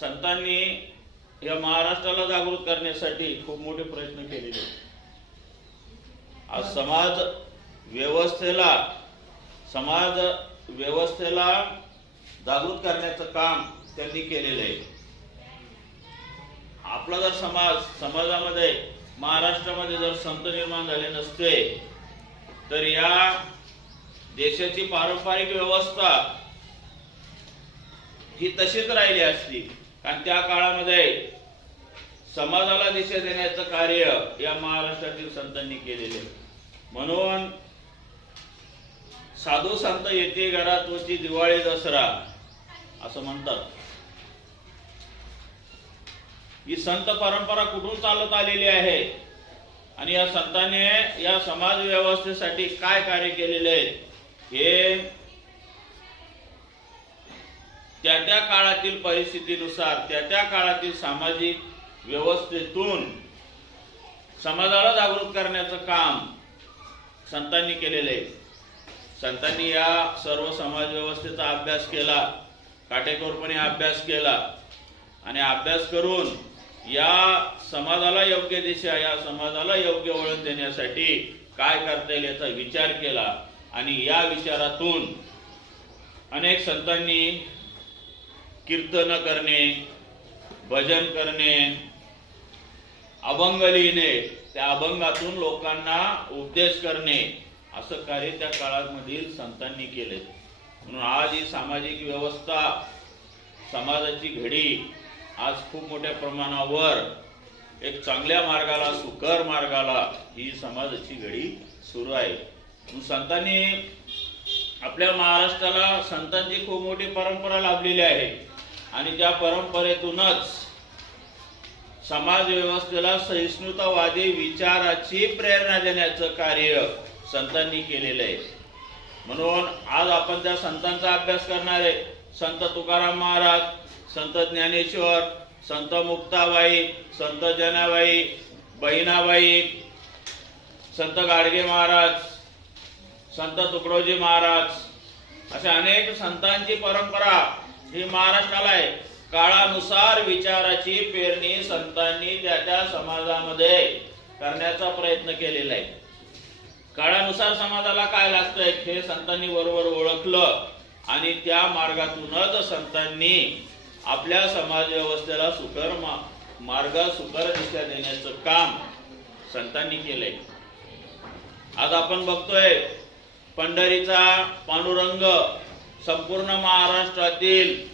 संतांनी या महाराष्ट्राला जागृत करण्यासाठी खूप मोठे प्रयत्न केलेले. आज समाज व्यवस्थेला जागृत करण्याचं काम त्यांनी केलेलं आहे. आपला जर समाजामध्ये महाराष्ट्रामध्ये जर संत निर्माण झाले नसते तर या देशाची पारंपरिक व्यवस्था ही तशीच राहिली असती. कारण त्या काळामध्ये समाजाला दिशा देण्याचं कार्य या महाराष्ट्रातील संतांनी केलेले. म्हणून साधू संत येते घरात होती दिवाळी दसरा असं म्हणतात. ही संत परंपरा कुठून चालत आलेली आहे आणि या संतांनी या समाज व्यवस्थेसाठी काय कार्य केलेले आहे हे त्या त्या काळातील परिस्थितीनुसार त्या काळातील सामाजिक व्यवस्थेतून समाजाला जागृत करण्याचं काम संतांनी केलेले आहे. संतांनी या सर्व समाज व्यवस्थेचा अभ्यास केला, काटेकोरपणे अभ्यास केला आणि अभ्यास करून या समाजाला योग्य दिशा, या समाजाला योग्य वळण देण्यासाठी काय करता येईल याचा विचार केला आणि या विचारातून अनेक संतांनी कीर्तन करणे, भजन करणे, अभंग लिहिणे, त्या अभंगातून लोकांना उपदेश करणे असं कार्य त्या काळामधील संतांनी केले. म्हणून आज ही सामाजिक व्यवस्था, समाजाची घडी आज खूप मोठ्या प्रमाणावर एक चांगल्या मार्गाला, सुकर मार्गाला ही समाजाची घडी सुरू आहे. संतांनी आपल्या महाराष्ट्राला संतांची खूप मोठी परंपरा लाभलेली आहे आणि त्या परंपरेतूनच समाज व्यवस्थेला सहिष्णुतावादी विचाराची प्रेरणा देण्याचं कार्य संतांनी केलेलं आहे. म्हणून आज आपण त्या संतांचा अभ्यास करणार आहे. संत तुकाराम महाराज, संत ज्ञानेश्वर, संत मुक्ताबाई, संत जनाबाई, बहिणाबाई, संत गाडगे महाराज, संत तुकडोजी महाराज अशा अनेक संतांची परंपरा ही महाराष्ट्राला आहे. काळानुसार विचाराची पेरणी संतांनी त्या समाजामध्ये करण्याचा प्रयत्न केलेला आहे. काळानुसार समाजाला काय लागतंय हे संतांनी बरोबर ओळखलं आणि त्या मार्गातूनच संतांनी आपल्या समाज व्यवस्थेला सुकर सुकर दिशा देण्याचं काम संतांनी केलंय. आज आपण बघतोय पंढरीचा पांडुरंग संपूर्ण महाराष्ट्रातील